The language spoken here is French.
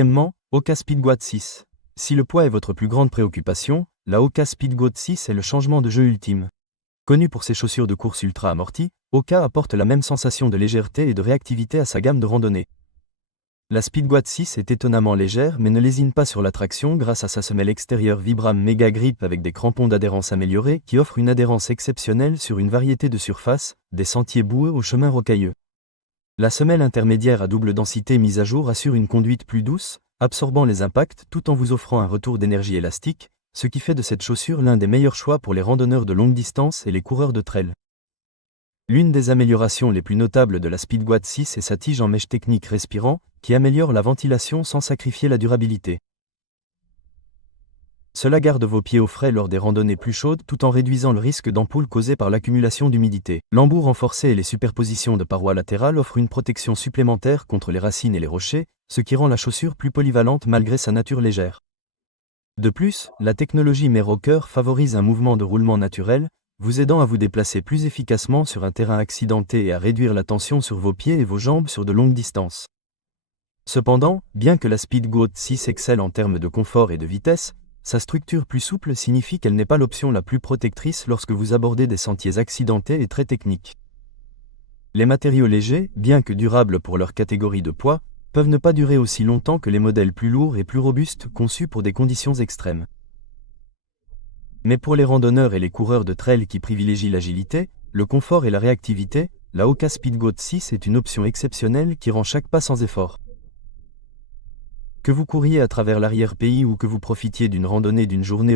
Deuxièmement, Hoka Speedgoat 6. Si le poids est votre plus grande préoccupation, la Hoka Speedgoat 6 est le changement de jeu ultime. Connu pour ses chaussures de course ultra amorties, Hoka apporte la même sensation de légèreté et de réactivité à sa gamme de randonnée. La Speedgoat 6 est étonnamment légère mais ne lésine pas sur la traction grâce à sa semelle extérieure Vibram Mega Grip avec des crampons d'adhérence améliorés qui offrent une adhérence exceptionnelle sur une variété de surfaces, des sentiers boueux aux chemins rocailleux. La semelle intermédiaire à double densité mise à jour assure une conduite plus douce, absorbant les impacts tout en vous offrant un retour d'énergie élastique, ce qui fait de cette chaussure l'un des meilleurs choix pour les randonneurs de longue distance et les coureurs de trail. L'une des améliorations les plus notables de la Speedgoat 6 est sa tige en mèche technique respirant, qui améliore la ventilation sans sacrifier la durabilité. Cela garde vos pieds au frais lors des randonnées plus chaudes tout en réduisant le risque d'ampoule causé par l'accumulation d'humidité. L'embout renforcé et les superpositions de parois latérales offrent une protection supplémentaire contre les racines et les rochers, ce qui rend la chaussure plus polyvalente malgré sa nature légère. De plus, la technologie Meroker favorise un mouvement de roulement naturel, vous aidant à vous déplacer plus efficacement sur un terrain accidenté et à réduire la tension sur vos pieds et vos jambes sur de longues distances. Cependant, bien que la Speedgoat 6 excelle en termes de confort et de vitesse, sa structure plus souple signifie qu'elle n'est pas l'option la plus protectrice lorsque vous abordez des sentiers accidentés et très techniques. Les matériaux légers, bien que durables pour leur catégorie de poids, peuvent ne pas durer aussi longtemps que les modèles plus lourds et plus robustes conçus pour des conditions extrêmes. Mais pour les randonneurs et les coureurs de trail qui privilégient l'agilité, le confort et la réactivité, la Hoka Speedgoat 6 est une option exceptionnelle qui rend chaque pas sans effort. Que vous couriez à travers l'arrière-pays ou que vous profitiez d'une randonnée d'une journée